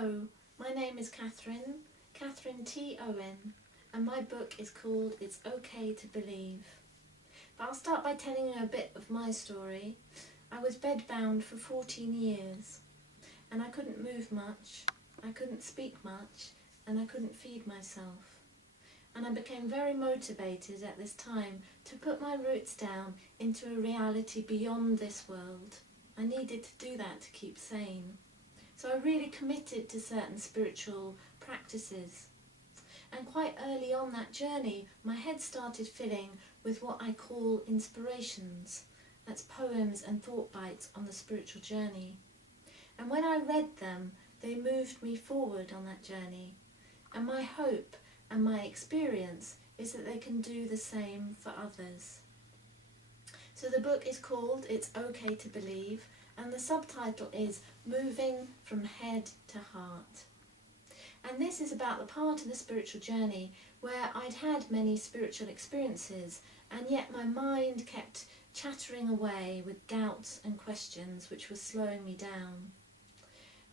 Hello, my name is Katherine T. Owen, and my book is called It's Okay to Believe. But I'll start by telling you a bit of my story. I was bedbound for 14 years, and I couldn't move much, I couldn't speak much, and I couldn't feed myself. And I became very motivated at this time to put my roots down into a reality beyond this world. I needed to do that to keep sane. So I really committed to certain spiritual practices. And quite early on that journey, my head started filling with what I call inspirations. That's poems and thought bites on the spiritual journey. And when I read them, they moved me forward on that journey. And my hope and my experience is that they can do the same for others. So the book is called It's Okay to Believe, and the subtitle is Moving from Head to Heart. And this is about the part of the spiritual journey where I'd had many spiritual experiences, and yet my mind kept chattering away with doubts and questions which were slowing me down.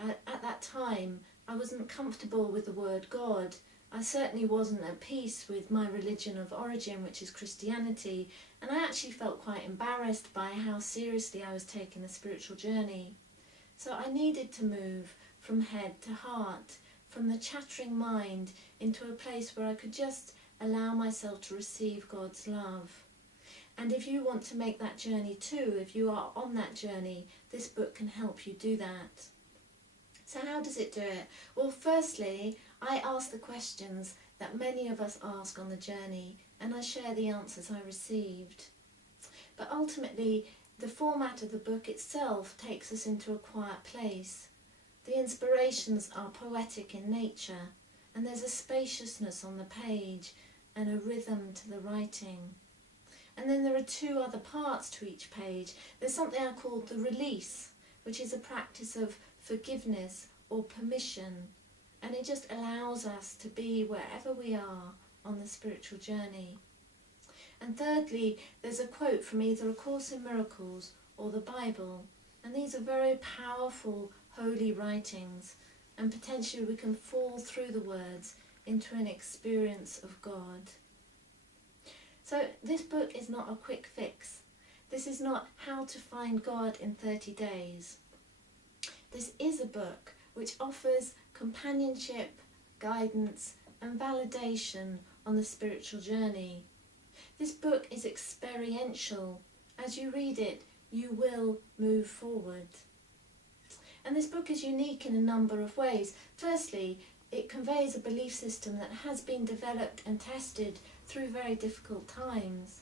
At that time, I wasn't comfortable with the word God. I certainly wasn't at peace with my religion of origin, which is Christianity, and I actually felt quite embarrassed by how seriously I was taking the spiritual journey. So I needed to move from head to heart, from the chattering mind into a place where I could just allow myself to receive God's love. And if you want to make that journey too, if you are on that journey, this book can help you do that. So how does it do it? Well, firstly, I ask the questions that many of us ask on the journey, and I share the answers I received. But ultimately, the format of the book itself takes us into a quiet place. The inspirations are poetic in nature, and there's a spaciousness on the page and a rhythm to the writing. And then there are two other parts to each page. There's something I call the release, which is a practice of forgiveness or permission, and it just allows us to be wherever we are on the spiritual journey. And thirdly, there's a quote from either A Course in Miracles or the Bible, and these are very powerful, holy writings, and potentially we can fall through the words into an experience of God. So this book is not a quick fix. This is not how to find God in 30 days. This is a book which offers companionship, guidance and validation on the spiritual journey. This book is experiential. As you read it, you will move forward. And this book is unique in a number of ways. Firstly, it conveys a belief system that has been developed and tested through very difficult times.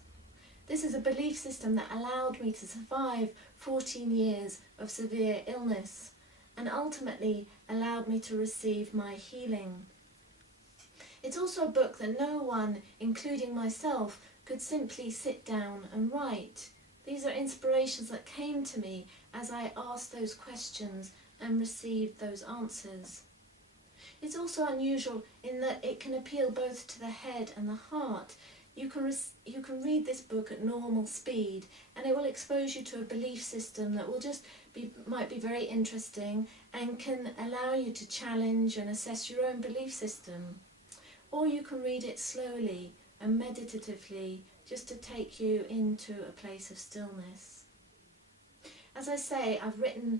This is a belief system that allowed me to survive 14 years of severe illness, and ultimately allowed me to receive my healing. It's also a book that no one, including myself, could simply sit down and write. These are inspirations that came to me as I asked those questions and received those answers. It's also unusual in that it can appeal both to the head and the heart. You can read this book at normal speed, and it will expose you to a belief system that will might be very interesting and can allow you to challenge and assess your own belief system. Or you can read it slowly and meditatively, just to take you into a place of stillness. As I say, I've written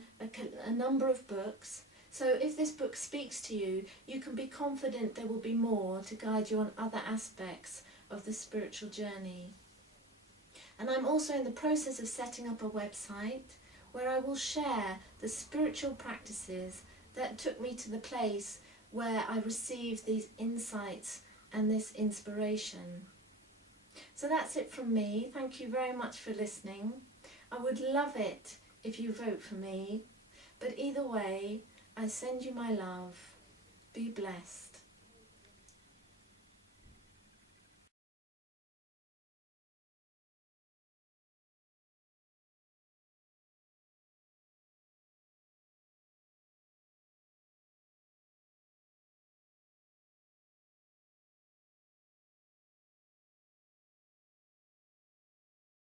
a number of books, so if this book speaks to you, you can be confident there will be more to guide you on other aspects of the spiritual journey. And I'm also in the process of setting up a website where I will share the spiritual practices that took me to the place where I received these insights and this inspiration. So that's it from me. Thank you very much for listening. I would love it if you vote for me, but either way, I send you my love. Be blessed.